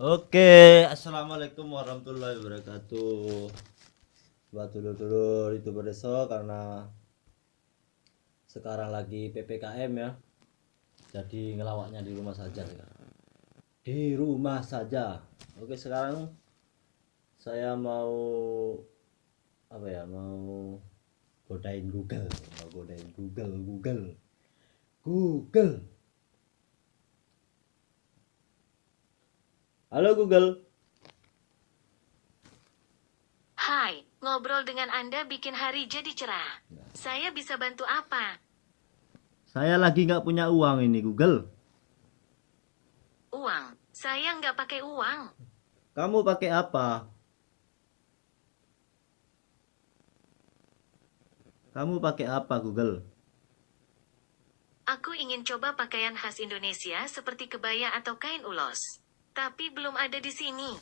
Oke, assalamualaikum warahmatullahi wabarakatuh. Buat dulur-dulur itu berdeso karena sekarang lagi PPKM ya. Jadi ngelawaknya di rumah saja sekarang. Di rumah saja. Oke, sekarang saya mau apa ya? Mau godain Google. Mau godain Google. Halo Google. Hai, ngobrol dengan Anda bikin hari jadi cerah. Saya bisa bantu apa? Saya lagi nggak punya uang ini Google. Uang. Saya nggak pakai uang. Kamu pakai apa? Kamu pakai apa Google? Aku ingin coba pakaian khas Indonesia seperti kebaya atau kain ulos. Tapi belum ada di sini.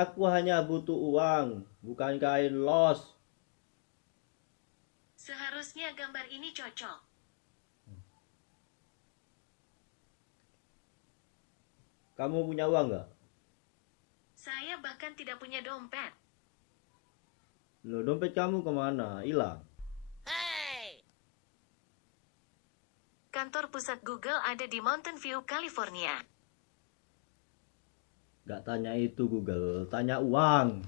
Aku hanya butuh uang, bukan kain los. Seharusnya gambar ini cocok. Kamu punya uang nggak? Saya bahkan tidak punya dompet. Loh, dompet kamu kemana? Hilang. Kantor pusat Google ada di Mountain View, California. Nggak tanya itu Google, tanya uang.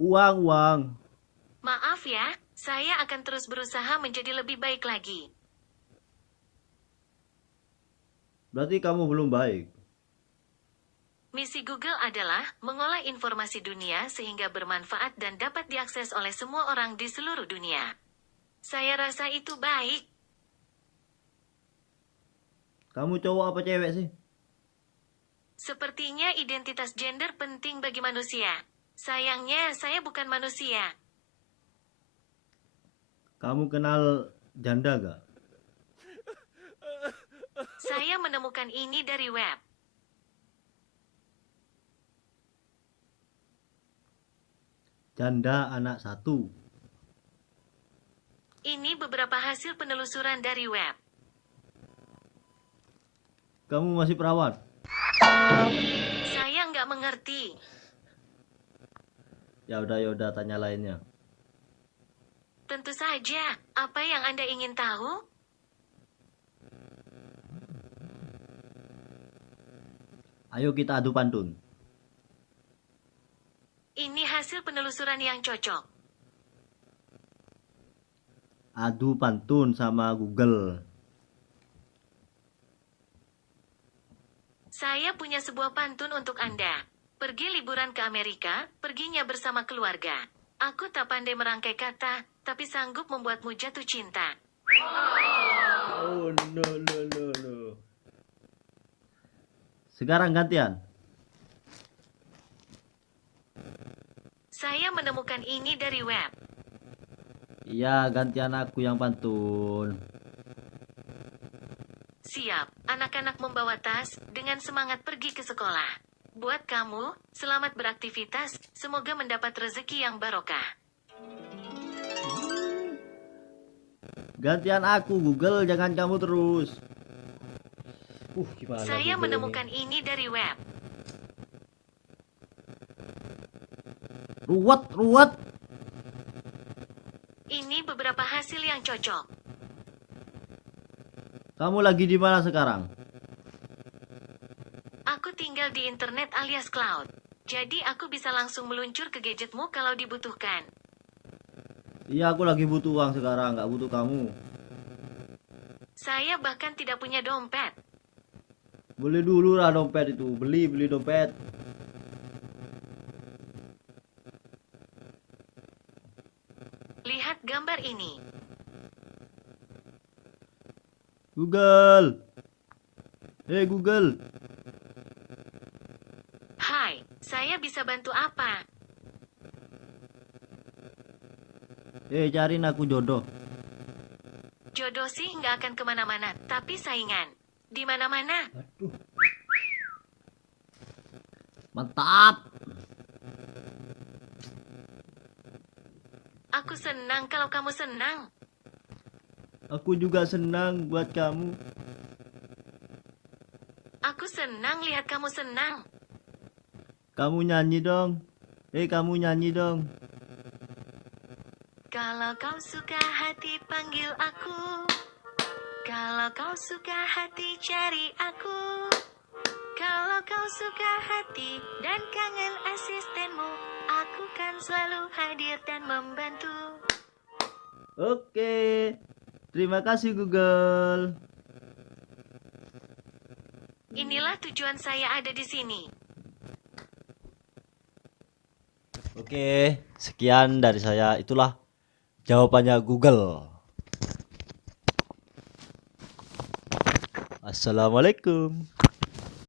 Uang. Maaf ya, saya akan terus berusaha menjadi lebih baik lagi. Berarti kamu belum baik. Misi Google adalah mengolah informasi dunia sehingga bermanfaat dan dapat diakses oleh semua orang di seluruh dunia. Saya rasa itu baik. Kamu cowok apa cewek sih? Sepertinya identitas gender penting bagi manusia. Sayangnya, saya bukan manusia. Kamu kenal janda nggak? Saya menemukan ini dari web. Janda anak satu. Ini beberapa hasil penelusuran dari web. Kamu masih perawat? Saya nggak mengerti. Ya udah tanya lainnya. Tentu saja, apa yang Anda ingin tahu? Ayo kita adu pantun. Ini hasil penelusuran yang cocok. Adu pantun sama Google. Saya punya sebuah pantun untuk Anda. Pergi liburan ke Amerika, perginya bersama keluarga. Aku tak pandai merangkai kata, tapi sanggup membuatmu jatuh cinta. Oh no. Sekarang gantian. Saya menemukan ini dari web. Iya, gantian aku yang pantun. Siap, anak-anak membawa tas, dengan semangat pergi ke sekolah. Buat kamu, selamat beraktivitas, semoga mendapat rezeki yang barokah. Gantian aku Google, jangan kamu terus. Gimana Saya Google menemukan ini dari web. Ruwet. Ini beberapa hasil yang cocok. Kamu lagi di mana sekarang? Aku tinggal di internet alias cloud. Jadi aku bisa langsung meluncur ke gadgetmu kalau dibutuhkan. Iya, aku lagi butuh uang sekarang, nggak butuh kamu. Saya bahkan tidak punya dompet. Beli dulu lah dompet itu, beli dompet. Lihat gambar ini. Google. Google. Hai, saya bisa bantu apa? Cariin aku jodoh. Jodoh sih nggak akan kemana-mana, tapi saingan. Di mana-mana. Aduh. Mantap. Aku senang kalau kamu senang. Aku juga senang buat kamu. Aku senang lihat kamu senang. Kamu nyanyi dong. Kamu nyanyi dong. Kalau kau suka hati panggil aku. Kalau kau suka hati cari aku. Kalau kau suka hati dan kangen asistenmu, aku kan selalu hadir dan membantu. Oke. Terima kasih Google. Inilah tujuan saya ada di sini. Oke, sekian dari saya. Itulah jawabannya Google. Assalamualaikum.